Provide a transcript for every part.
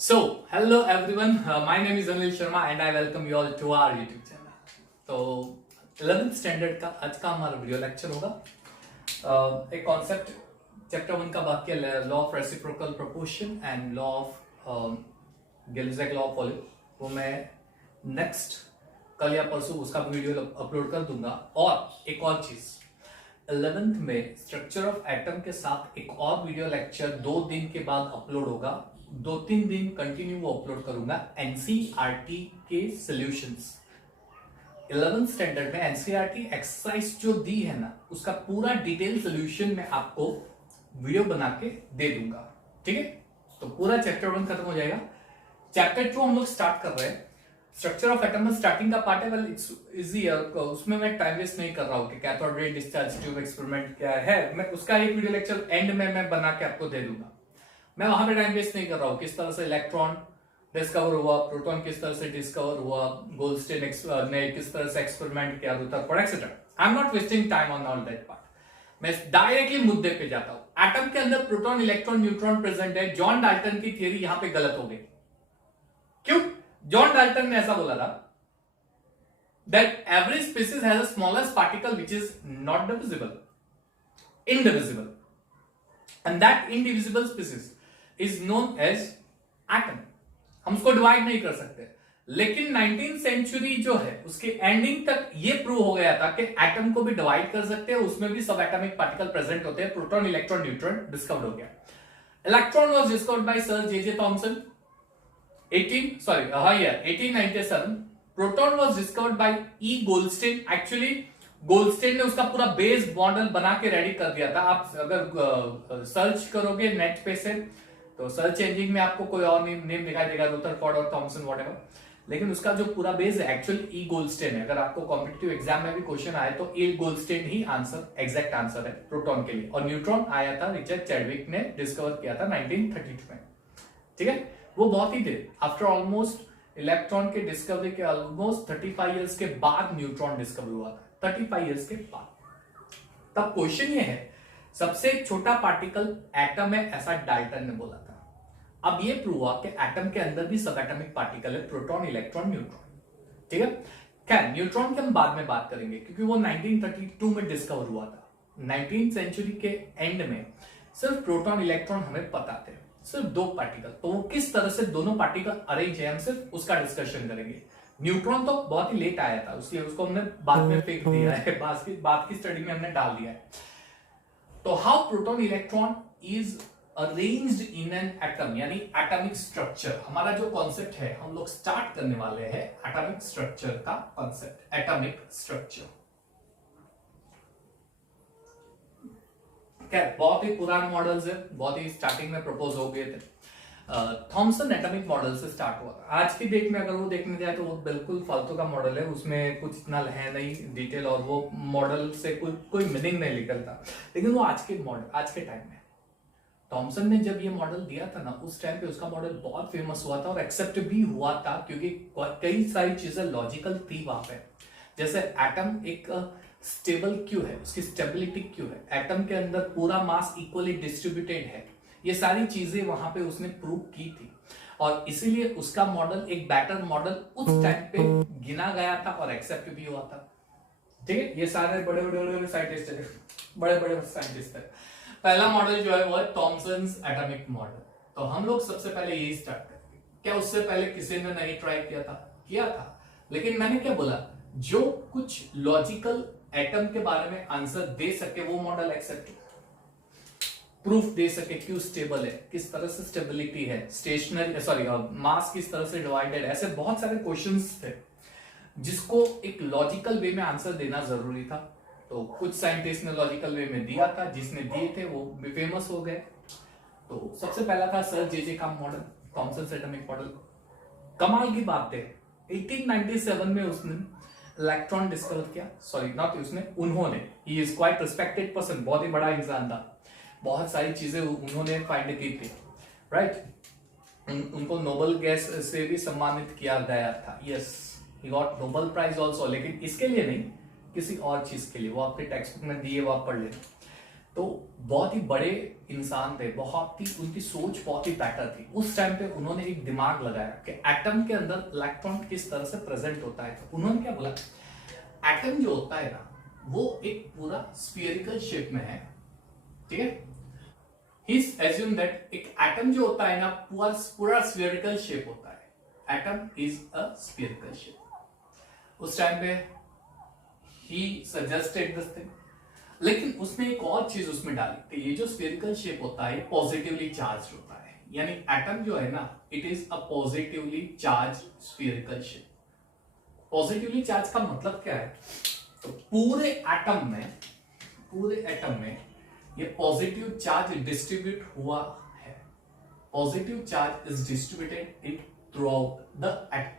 Hello everyone. My name is Anil Sharma and I welcome you all to our YouTube channel. तो 11th standard का आज का हमारा video lecture होगा। एक कॉन्सेप्ट चैप्टर 1 का बात किया, law of reciprocal proportion and law of Gibbs law of poly. वो मैं नेक्स्ट कल या परसों उसका वीडियो अपलोड कर दूंगा। और एक और चीज, 11th में स्ट्रक्चर ऑफ एटम के साथ एक और वीडियो लेक्चर 2 दिन के बाद अपलोड होगा। 2-3 दिन कंटिन्यू वो अपलोड करूंगा एनसीईआरटी के सॉल्यूशंस। 11th स्टैंडर्ड में एनसीईआरटी एक्सरसाइज जो दी है ना, उसका पूरा डिटेल सॉल्यूशन मैं आपको वीडियो बना के दे दूंगा। ठीक है, तो पूरा चैप्टर 1 खत्म हो जाएगा। चैप्टर 2 हम लोग स्टार्ट कर रहे हैं। स्ट्रक्चर ऑफ एटम में स्टार्टिंग का पार्ट है, वेल इट्स इजी है, उसमें मैं टाइम वेस्ट नहीं कर रहा हूं कि cathode ray discharge tube experiment क्या है। मैं उसका एक वीडियो लेक्चर एंड में मैं बना के आपको दे दूंगा। मैं वहां पे टाइम वेस्ट नहीं कर रहा हूं, किस तरह से इलेक्ट्रॉन डिस्कवर हुआ, प्रोटॉन किस तरह से डिस्कवर हुआ, गोल्डस्टीन ने किस तरह से एक्सपेरिमेंट किया, Rutherford etcetera. I am not wasting time on all that part. मैं डायरेक्टली मुद्दे पे जाता हूं। एटम के अंदर प्रोटॉन, इलेक्ट्रॉन, न्यूट्रॉन प्रेजेंट है। जॉन डाल्टन की थियरी यहां पे गलत हो गई। क्यों? जॉन डाल्टन ने ऐसा बोला था that every species has a smallest particle which is not divisible, indivisible, and that indivisible species is known as atom. हम उसको डिवाइड नहीं कर सकते, लेकिन 19th सेंचुरी जो है उसके एंडिंग तक ये प्रूव हो गया था कि एटम को भी डिवाइड कर सकते हैं, उसमें भी सब एटॉमिक पार्टिकल प्रेजेंट होते हैं। प्रोटॉन, इलेक्ट्रॉन, न्यूट्रॉन डिस्कवर हो गया। Electron was discovered by sir J Thomson 1897. Proton was discovered by E Goldstein. Actually Goldstein ने उसका पूरा बेस मॉडल बना के रेडी कर दिया था। आप अगर सर्च करोगे नेट पे से तो सर्च इंजन में आपको कोई और नेम दिखाई देगा, रुदरफोर्ड और थॉमसन व्हाटएवर, लेकिन उसका जो पूरा बेस है एक्चुअली ई गोल्डस्टीन है। अगर आपको कॉम्पिटिटिव एग्जाम में भी क्वेश्चन आए तो ई गोल्डस्टीन ही आंसर, एग्जैक्ट आंसर है प्रोटॉन के लिए। और न्यूट्रॉन आया था, रिचर्ड चैडविक ने डिस्कवर किया था 1932 में। ठीक है, वो बहुत ही थे। आफ्टर ऑलमोस्ट इलेक्ट्रॉन के डिस्कवरी के ऑलमोस्ट 35 इयर्स के बाद न्यूट्रॉन डिस्कवर हुआ था। 35 इयर्स के बाद। तब क्वेश्चन ये है, सबसे छोटा पार्टिकल एटम है, ऐसा डाल्टन ने बोला था। अब ये प्रूव हुआ कि एटम के अंदर भी सब एटॉमिक पार्टिकल है, प्रोटॉन, इलेक्ट्रॉन, न्यूट्रॉन। ठीक है, खैर न्यूट्रॉन की हम बाद में बात करेंगे क्योंकि वो 1932 में डिस्कवर हुआ था। 19th सेंचुरी के एंड में सिर्फ प्रोटॉन, इलेक्ट्रॉन हमें पता थे, सिर्फ 2 पार्टिकल। तो वो किस तरह से दोनों पार्टिकल अरेंज है, हम सिर्फ उसका डिस्कशन करेंगे। न्यूट्रॉन तो बहुत ही लेट आया था, इसलिए उसको हमने बाद में फेंक दिया है, बाद की स्टडी में हमने डाल दिया है। तो how proton, electron is arranged in an atom, यानी एटॉमिक स्ट्रक्चर। हमारा जो कॉन्सेप्ट है, हम लोग स्टार्ट करने वाले हैं एटॉमिक स्ट्रक्चर का कॉन्सेप्ट। एटॉमिक स्ट्रक्चर बहुत ही पुराने मॉडल्स है, बहुत ही स्टार्टिंग में प्रपोज हो गए थे। थॉमसन एटॉमिक मॉडल से स्टार्ट हुआ था। आज की डेट में अगर वो देखने जाए तो वो बिल्कुल फालतू का मॉडल है, उसमें कुछ इतना है नहीं डिटेल, और वो मॉडल से कोई मीनिंग नहीं निकलता। लेकिन वो आज के टाइम में थॉमसन ने जब ये मॉडल दिया था ना, उस टाइम पे उसका मॉडल बहुत फेमस हुआ था और एक्सेप्ट भी हुआ था, क्योंकि कई सारी चीजें लॉजिकल थी वहां पे। जैसे एटम एक स्टेबल क्यों है, उसकी स्टेबिलिटी क्यों है, एटम के अंदर पूरा मास इक्वली डिस्ट्रीब्यूटेड है, ये सारी चीजें वहां पे उसने प्रूव की थी। और इसीलिए उसका मॉडल एक बेटर मॉडल उस टाइम पे गिना गया था और एक्सेप्ट भी हुआ था। ठीक है, ये सारे बड़े बड़े साइंटिस्ट है, बड़े बड़े साइंटिस्ट है। पहला मॉडल जो है वो है थॉमसन्स एटॉमिक मॉडल। तो हम लोग सबसे पहले यही स्टार्ट करेंगे। क्या उससे पहले किसी ने नहीं ट्राई किया था, लेकिन मैंने क्या बोला, जो कुछ लॉजिकल एटम के बारे में आंसर दे सके वो मॉडल एक्सेप्ट, प्रूफ दे सके क्यों स्टेबल है, किस तरह से स्टेबिलिटी है, स्टेशनरी मास किस तरह से डिवाइडेड, ऐसे बहुत सारे क्वेश्चंस थे जिसको एक लॉजिकल वे में आंसर देना जरूरी था। तो कुछ साइंटिस्ट ने लॉजिकल वे में दिया था, जिसने दिए थे वो भी फेमस हो गए। तो सबसे पहला था सर जे का मॉडल, थॉमसन एटॉमिक मॉडल। कमाल की बात है, 1897 में उसने इलेक्ट्रॉन डिस्कवर किया, सॉरी नॉट उसने, उन्होंने, he is quite respected person, बहुत ही बड़ा इंसान था, बहुत सारी चीजें उन्होंने फाइंड की थी, राइट। उनको नोबेल गैस से भी सम्मानित किया गया था, yes, he got Nobel prize also, लेकिन इसके लिए नहीं, किसी और चीज के लिए, वो आपके टेक्स्ट बुक में दिए, वो आप पढ़ लेना। तो बहुत ही बड़े इंसान थे, बहुत ही उनकी सोच बहुत ही बेटर थी। उस टाइम पे उन्होंने एक दिमाग लगाया कि एटम के अंदर इलेक्ट्रॉन किस तरह से प्रेजेंट होता है। तो उन्होंने क्या बोला, एटम जो होता है ना वो एक पूरा स्फीयरिकल शेप में है, ठीक है। ही एज्यूम दैट एक एटम जो होता है ना पूरा स्फीयरिकल शेप होता है। Atom is a spherical shape. उस टाइम पे ही सजेस्टेड दिस थिंग, लेकिन उसने एक और चीज उसमें डाली कि ये जो स्फीयरिकल शेप होता है पॉजिटिवली चार्ज होता है, यानी एटम जो है ना it is a positively charge spherical shape. Positively charge का मतलब क्या है, तो पूरे एटम में ये पॉजिटिव चार्ज डिस्ट्रीब्यूट हुआ है। Positive charge is distributed in through out the atom.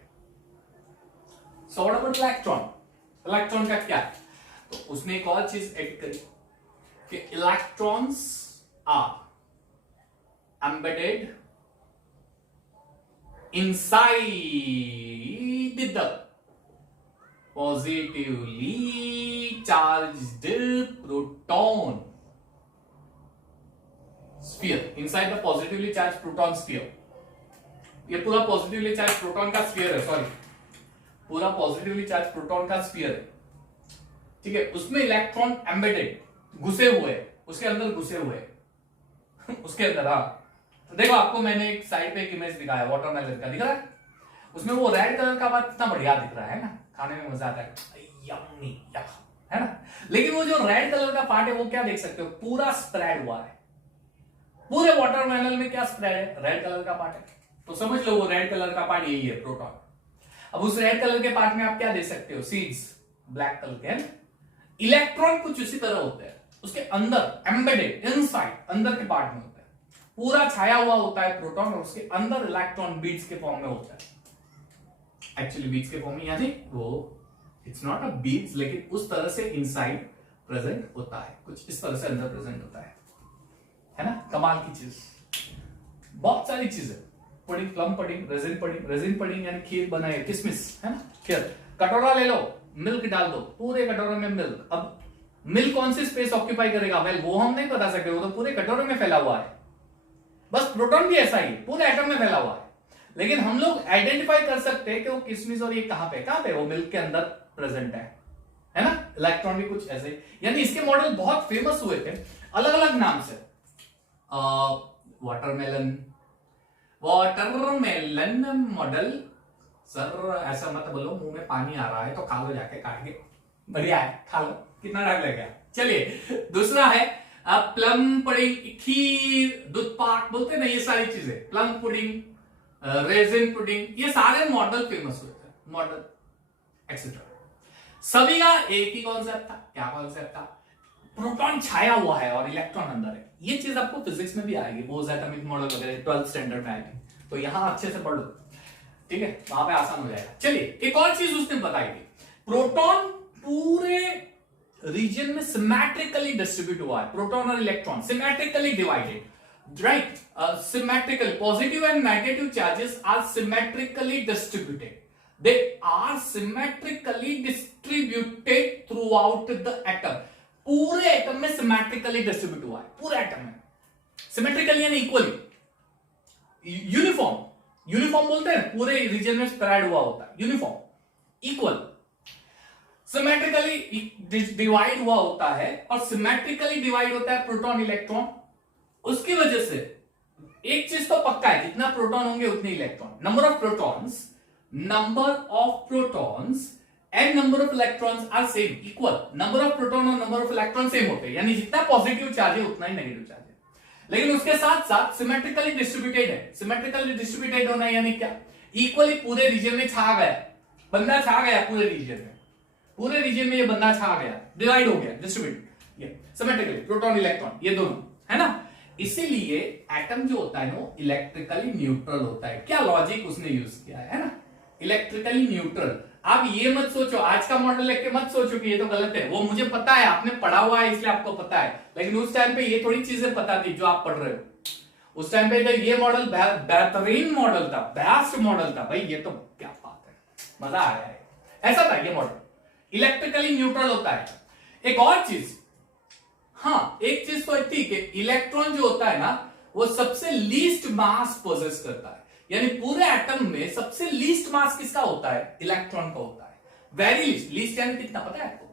So what about electron? Electron का क्या है, तो उसने एक और चीज ऐड करी कि electrons are embedded inside the positively charged proton sphere. Inside the positively charge proton sphere, ये पूरा पॉजिटिवली चार्ज प्रोटॉन का स्फीयर है, सॉरी पूरा पॉजिटिवली चार्ज प्रोटॉन का स्फीयर है, ठीक है। उसमें इलेक्ट्रॉन एम्बेडेड घुसे हुए, उसके अंदर घुसे हुए उसके अंदर। हाँ तो देखो, आपको मैंने एक साइड पे एक इमेज दिखाया वाटरमेलन का, दिख रहा है उसमें वो रेड कलर का बात कितना बढ़िया दिख रहा है ना, खाने में मजा आता है, यम्मी है ना। लेकिन वो जो रेड कलर का पार्ट है वो क्या देख सकते हो, पूरा स्प्रेड हुआ है। पूरे वाटरमेलन में क्या स्प्रेड है, रेड कलर का पार्ट है। तो समझ लो वो रेड कलर का पार्ट यही है, प्रोटॉन। अब उस रेड कलर के पार्ट में आप क्या दे सकते हो, सीड्स ब्लैक कलर के, है ना। इलेक्ट्रॉन कुछ इसी तरह होता है, उसके अंदर एम्बेडेड इनसाइड अंदर के पार्ट में होता है, पूरा छाया हुआ होता है प्रोटॉन, और उसके अंदर इलेक्ट्रॉन बीड्स के फॉर्म में होता है। एक्चुअली बीड्स के फॉर्म में, यानी वो इट्स नॉट अ बीड्स, लेकिन उस तरह से इनसाइड प्रेजेंट होता है, कुछ इस तरह से अंदर प्रेजेंट होता है ना। कमाल की चीज, बहुत सारी चीजें, pudding, plum pudding, resin pudding यानी खीर बनाए, किसमिस, है ना। खीर, कटोरा ले लो, मिल्क डाल दो, पूरे कटोरे में मिल्क। अब मिल्क कौन सी स्पेस ऑक्यूपाई करेगा, वेल वो हम नहीं बता सकते, वो तो पूरे कटोरे में फैला हुआ है। बस प्रोटॉन भी ऐसा ही पूरे एटम में फैला हुआ है, लेकिन हम लोग आइडेंटिफाई कर सकते हैं कि वो किसमिस और ये कहां पे वो मिल्क के अंदर प्रेजेंट है ना। इलेक्ट्रॉन भी कुछ ऐसे, यानी इसके मॉडल बहुत फेमस हुए थे अलग अलग नाम से। वाटरमेलन मॉडल, सर ऐसा मत बोलो, मुंह में पानी आ रहा है तो खा लो जाके काट के, बढ़िया है, खा लो, कितना टाइम लगेगा। चलिए दूसरा है प्लम पुडिंग, खीर, दूध पाक बोलते हैं ना, ये सारी चीजें, प्लम पुडिंग, रेजिन पुडिंग, ये सारे मॉडल फेमस हुए थे, मॉडल एक्सेट्रा। सभी का एक ही कॉन्सेप्ट था, क्या कॉन्सेप्ट था, प्रोटॉन छाया हुआ है और इलेक्ट्रॉन अंदर है। ये चीज आपको फिजिक्स में भी आएगी, बोज एटॉमिक मॉडल वगैरह 12th स्टैंडर्ड में आएगी, तो यहां अच्छे से पढ़ लो, ठीक है, वहां पे आसान हो जाएगा। चलिए एक और चीज उसने बताई थी, प्रोटॉन पूरे रीजन में सिमेट्रिकली डिस्ट्रीब्यूट हुआ है, प्रोटॉन और electron symmetrically divided, right. Symmetrical, positive and negative charges are symmetrically distributed, they are symmetrically distributed throughout the atom. पूरे एटम में सिमेट्रिकली डिस्ट्रीब्यूट हुआ है, पूरे एटम में सिमेट्रिकली यानी इक्वली, यूनिफॉर्म बोलते हैं, पूरे रीजन में स्प्रेड हुआ होता है, यूनिफॉर्म, इक्वल, सिमेट्रिकली डिवाइड हुआ होता है, और सिमेट्रिकली डिवाइड होता है प्रोटॉन इलेक्ट्रॉन। उसकी वजह से एक चीज तो पक्का है, जितना प्रोटॉन होंगे उतने electron, number of protons and number of electrons are same, equal, number of proton और नंबर ऑफ इलेक्ट्रॉन सेम होते हैं, यानी जितना पॉजिटिव चार्ज है उतना ही नेगेटिव चार्ज है। लेकिन उसके साथ साथ सिमेट्रिकली डिस्ट्रीब्यूटेड है। सिमेट्रिकली डिस्ट्रीब्यूटेड होना यानी क्या, इक्वली पूरे रीजन में छा गया, बंदा छा गया पूरे रीजन में ये बंदा छा गया, डिवाइड हो गया, डिस्ट्रीब्यूट, ये सिमेट्रिकली प्रोटॉन इलेक्ट्रॉन ये दोनों, है ना। इसीलिए एटम जो होता है ना वो इलेक्ट्रिकली न्यूट्रल होता है। क्या लॉजिक उसने यूज किया है ना, इलेक्ट्रिकली न्यूट्रल। आप ये मत सोचो, आज का मॉडल लेके मत सोचो कि ये तो गलत है, वो मुझे पता है, आपने पढ़ा हुआ है इसलिए आपको पता है, लेकिन उस टाइम पे ये थोड़ी चीजें पता थी जो आप पढ़ रहे हो। उस टाइम पे ये मॉडल बेहतरीन मॉडल था, बेस्ट मॉडल था भाई, ये तो क्या बात है, मजा आ गया है, ऐसा था ये मॉडल, इलेक्ट्रिकली न्यूट्रल होता है। एक और चीज, हाँ, एक चीज तो थी कि इलेक्ट्रॉन जो होता है ना वो सबसे लीस्ट मास पोजेस करता है, यानी पूरे एटम में सबसे लीस्ट मास किसका होता है? इलेक्ट्रॉन का होता है। वेरी लीस्ट, लीस्ट यानी कितना पता है आपको?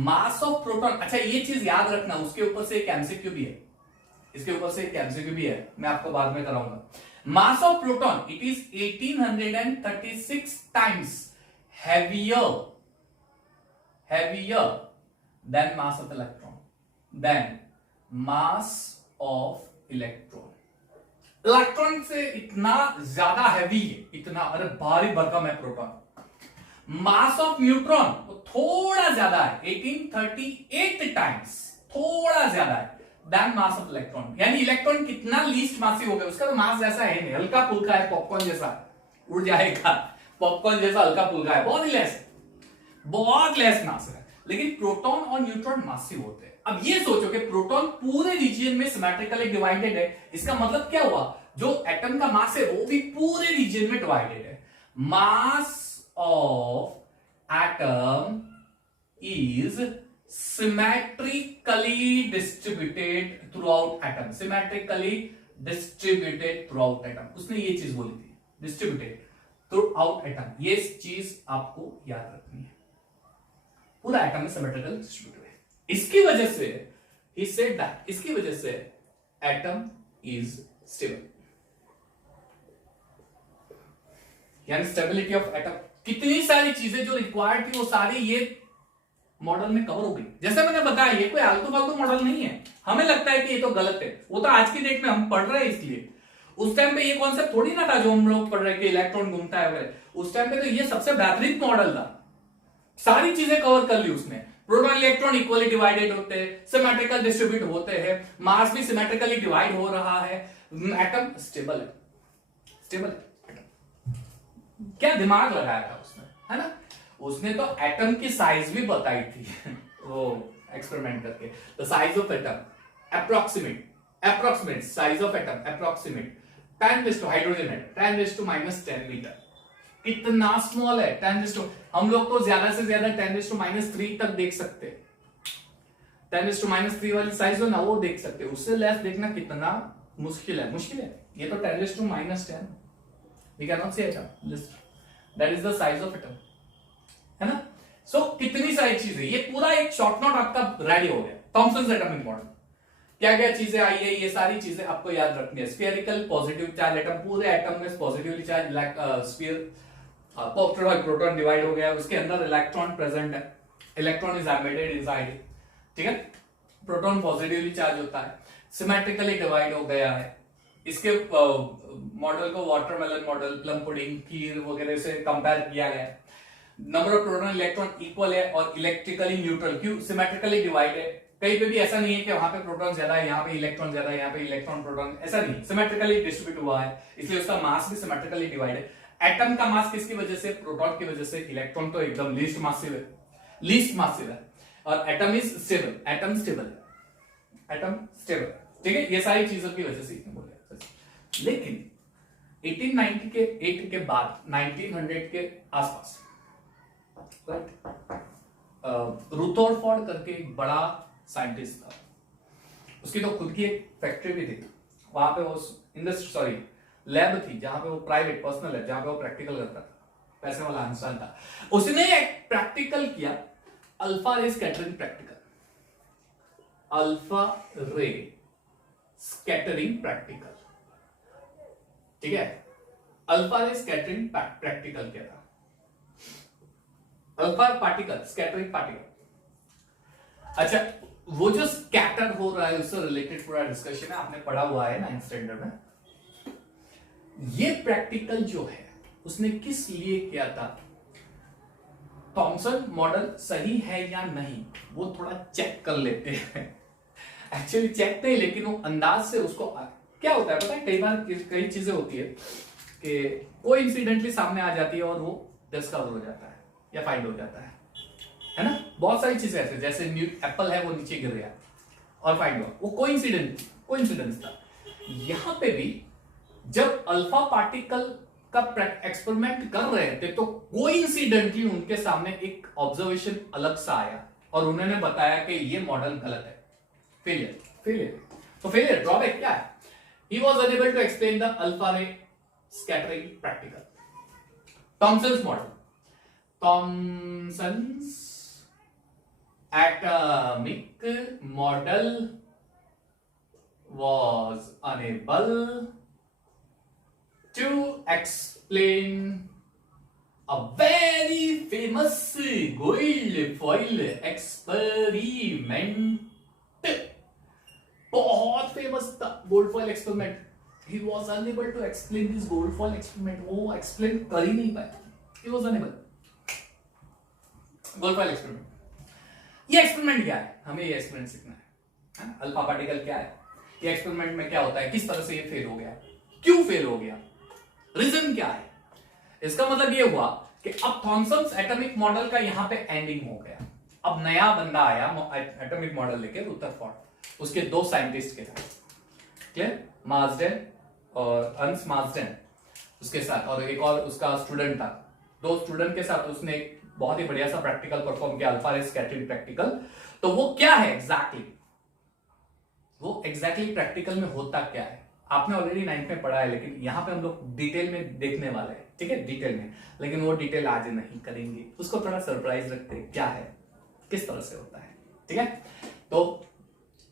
Mass of proton. अच्छा, ये चीज याद रखना, उसके ऊपर से एक एमसीक्यू भी है, इसके ऊपर से एक एमसीक्यू भी है, मैं आपको बाद में कराऊंगा। Mass of proton it is 1836 times heavier than mass of electron, than mass of electron। Electron से इतना ज्यादा हैवी है, इतना, अरे भारी भरकम है प्रोटॉन। मास ऑफ न्यूट्रॉन थोड़ा ज्यादा है, 1838 टाइम्स, थोड़ा ज्यादा है देन मास ऑफ इलेक्ट्रॉन। यानी इलेक्ट्रॉन कितना लीस्ट मासिव हो गया, उसका तो मास जैसा है नहीं, हल्का फुल्का है, पॉपकॉर्न जैसा उड़ जाएगा, पॉपकॉर्न जैसा हल्का फुल्का है, बहुत लेस मास है। लेकिन प्रोटॉन और न्यूट्रॉन मासिव होते हैं। अब ये सोचो कि प्रोटॉन पूरे रीजन में सिमेट्रिकली डिवाइडेड है, इसका मतलब क्या हुआ? जो एटम का मास है वो भी पूरे रीजन में डिवाइडेड है। Mass of atom is symmetrically distributed through out atom, symmetrically distributed through out atom. उसने ये चीज बोली थी, डिस्ट्रीब्यूटेड थ्रू आउट एटम। ये चीज आपको याद रखनी है, पूरा एटम में सिमेट्रिकल डिस्ट्रीब्यूटेड है। इसकी वजह से he said that, इसकी वजह से एटम इज स्टेबल, यानी स्टेबिलिटी ऑफ एटम। कितनी सारी चीजें जो रिक्वायर्ड थी वो सारी ये मॉडल में कवर हो गई। जैसे मैंने बताया, ये कोई आलतू फालतू मॉडल नहीं है। हमें लगता है कि ये तो गलत है, वो तो आज की डेट में हम पढ़ रहे हैं इसलिए। उस टाइम पे ये कॉन्सेप्ट थोड़ी ना था जो हम लोग पढ़ रहे कि इलेक्ट्रॉन घूमता है वगैरह। उस टाइम पे तो ये सबसे बेहतरीन मॉडल था, सारी चीजें कवर कर ली उसने। प्रोटॉन इलेक्ट्रॉन इक्वली डिवाइडेड होते हैं, सिमेट्रिकल डिस्ट्रीब्यूट होते हैं, मास भी सिमेट्रिकली डिवाइड हो रहा है, एटम स्टेबल है, स्टेबल है। क्या दिमाग लगाया था उसने, है ना? उसने तो एटम की साइज भी बताई थी वो एक्सपेरिमेंट करके। The size of atom approximate size of atom approximate 10 hydrogen है 10⁻10 मीटर। कितना स्मॉल है, 10 हम लोग तो ज्यादा से ज्यादा 10⁻³ तक देख सकते हैं। 10⁻³ वाली साइज हो ना, वो देख सकते हैं। उससे लेस देखना कितना मुश्किल है, ये तो 10⁻10। वी कैन नॉट से atom, that is the size of atom, है ना? सो कितनी सारी चीजें, ये पूरा एक शॉर्ट नोट आपका रेडी हो गया। थॉमसन्स एटॉमिक मॉडल, क्या क्या चीजें आई है, ये सारी चीजें आपको याद रखनी है। स्फेरिकल पॉजिटिव चार्ज एटम, पूरे एटम में positively charge sphere, proton divide हो गया, उसके अंदर इलेक्ट्रॉन प्रेजेंट है, इलेक्ट्रॉन इज एमिटेड इनसाइड, ठीक है। प्रोटॉन पॉजिटिवली चार्ज होता है, सिमेट्रिकली डिवाइड हो गया है। इसके मॉडल को वाटरमेलन मॉडल, प्लम पुडिंग, खीर वगैरह से कंपेयर किया गया है। Number of proton electron equal है और इलेक्ट्रिकली न्यूट्रल, क्यों? सिमेट्रिकली डिवाइड है। कहीं पे भी ऐसा नहीं है कि वहां पे प्रोटॉन ज्यादा है, यहाँ पे इलेक्ट्रॉन ज्यादा है, यहाँ पे इलेक्ट्रॉन प्रोटॉन, ऐसा नहीं, सिमेट्रिकली डिस्ट्रीब्यूट हुआ है, इसलिए उसका मास भी सिमेट्रिकली डिवाइड है। एटम का मास किसकी वजह से? प्रोटॉन की वजह से। इलेक्ट्रॉन तो एकदम लीस्ट मासिव है, और atom is stable, atom stable, ठीक है। ये सारी चीजों की वजह से बोले। लेकिन 1898 के बाद 1900 के आसपास, रुथरफोर्ड करके एक बड़ा साइंटिस्ट था, उसकी तो खुद की एक फैक्ट्री भी थी। वहां पे वो लैब थी जहां पे वो प्राइवेट पर्सनल है, जहां पे वो प्रैक्टिकल करता था, पैसे वाला इंसान था। उसने एक प्रैक्टिकल किया, alpha ray scattering practical, alpha ray scattering practical, ठीक है। अल्फा रे स्कैटरिंग प्रैक्टिकल क्या था? Alpha particle, scattering particle. अच्छा, वो जो स्कैटर हो रहा है उससे रिलेटेड पूरा डिस्कशन है, आपने पढ़ा हुआ है 9th स्टैंडर्ड में। ये प्रैक्टिकल जो है उसने किस लिए किया था? थॉमसन मॉडल सही है या नहीं वो थोड़ा चेक कर लेते हैं। एक्चुअली चेक नहीं, लेकिन वो अंदाज से उसको क्या होता है पता है, कई बार कई चीजें होती है कि कोई इंसिडेंटली सामने आ जाती है और वो डिस्कवर हो जाता है या फाइंड हो जाता है ना? बहुत सारी चीजें ऐसे, जैसे एप्पल है वो नीचे गिर गया और फाइंड हुआ, वो कोइंसिडेंस था। यहां पे भी जब अल्फा पार्टिकल का एक्सपेरिमेंट कर रहे थे तो कोइंसिडेंटली उनके सामने एक ऑब्जर्वेशन अलग सा आया और उन्होंने बताया कि ये मॉडल गलत है, फेलियर तो फेलियर ड्रॉबैक क्या है? He was unable to explain the alpha ray scattering practical. Thomson's model, Thomson's atomic model was unable to explain a very famous gold foil experiment. बहुत फेमस था gold foil experiment. He was unable to explain this gold foil experiment. वो explain कर ही नहीं पाया. He was unable. Gold foil experiment, ये experiment क्या है? हमें ये एक्सपेरिमेंट सीखना है. अल्फा पार्टिकल क्या है, ये एक्सपेरिमेंट में क्या होता है, किस तरह से ये फेल हो गया, क्यों फेल हो गया, रीजन क्या है. इसका मतलब ये हुआ कि अब थॉमसन्स एटॉमिक मॉडल का यहां पे एंडिंग हो गया. अब नया बंदा आया एटॉमिक मॉडल लेके, रुदरफोर्ड. उसके दो साइंटिस्ट के साथ, क्लियर, मार्सडेन और अंस मार्सडेन उसके साथ, और एक और उसका स्टूडेंट था. दो स्टूडेंट के साथ उसने एक बहुत ही बढ़िया सा प्रैक्टिकल परफॉर्म किया, अल्फा रे स्कैटरिंग प्रैक्टिकल. तो वो क्या है एग्जैक्टली, वो एग्जैक्टली प्रैक्टिकल में होता क्या है आपने ऑलरेडी 9th में पढ़ा है, लेकिन यहां पे हम लोग डिटेल में देखने वाले हैं. ठीक है, डिटेल में, लेकिन वो डिटेल आज नहीं करेंगे. उसको थोड़ा सरप्राइज रखते हैं, क्या है, किस तरह से होता है. ठीक है, तो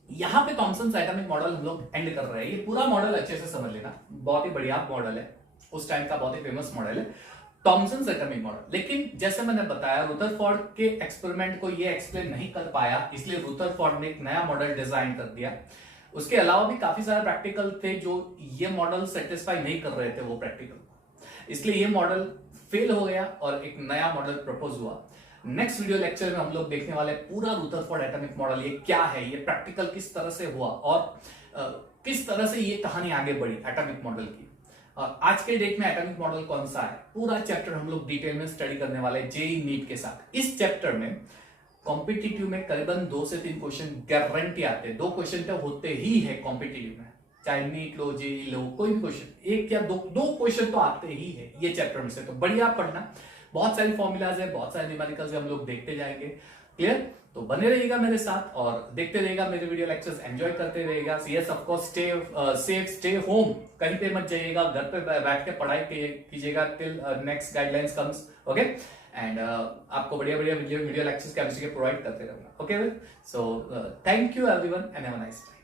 यहां पे थॉमसन्स एटॉमिक मॉडल हम लोग एंड कर रहे हैं. ये पूरा मॉडल अच्छे से समझ लेना, बहुत ही बढ़िया मॉडल है, उस टाइम का बहुत ही फेमस मॉडल है थॉमसन्स एटॉमिक मॉडल. लेकिन जैसे मैंने बताया, रुदरफोर्ड के एक्सपेरिमेंट को ये एक्सप्लेन नहीं कर पाया, इसलिए रुदरफोर्ड ने एक नया मॉडल डिजाइन कर दिया. उसके अलावा भी काफी सारे प्रैक्टिकल थे जो ये मॉडल सेटिस्फाई नहीं कर रहे थे वो प्रैक्टिकल, इसलिए ये मॉडल फेल हो गया और एक नया मॉडल प्रपोज हुआ. नेक्स्ट वीडियो लेक्चर में हम लोग देखने वाले पूरा रुदरफोर्ड एटॉमिक मॉडल, ये क्या है, ये प्रैक्टिकल किस तरह से हुआ और किस तरह से ये कहानी आगे बढ़ी एटॉमिक मॉडल की. और आज के डेट में एटॉमिक मॉडल कौन सा है, पूरा चैप्टर हम लोग डिटेल में स्टडी करने वाले जेईई नीट के साथ. इस चैप्टर में कॉम्पिटिटिव में करीबन 2 से 3 क्वेश्चन गारंटी आते हैं. 2 क्वेश्चन तो होते ही है कॉम्पिटिटिव में, चाहे नीट लो जेईई लो, कोई भी क्वेश्चन, एक या दो क्वेश्चन तो आते ही है ये चैप्टर में से. तो बढ़िया पढ़ना, बहुत सारी फॉर्मूलाज है, बहुत सारे न्यूमेरिकल्स हम लोग देखते जाएंगे. क्लियर, तो बने रहिएगा मेरे साथ और देखते रहिएगा मेरे वीडियो लेक्चर्स, एंजॉय करते रहिएगा. Yes of course, stay safe, stay home, कहीं पे मत जाइएगा, घर पे बैठ के पढ़ाई कीजिएगा till next guidelines comes. Okay, and आपको बढ़िया बढ़िया वीडियो लेक्चर्स केमिस्ट्री के प्रोवाइड करते रहूंगा. Okay, so thank you everyone and have a nice day.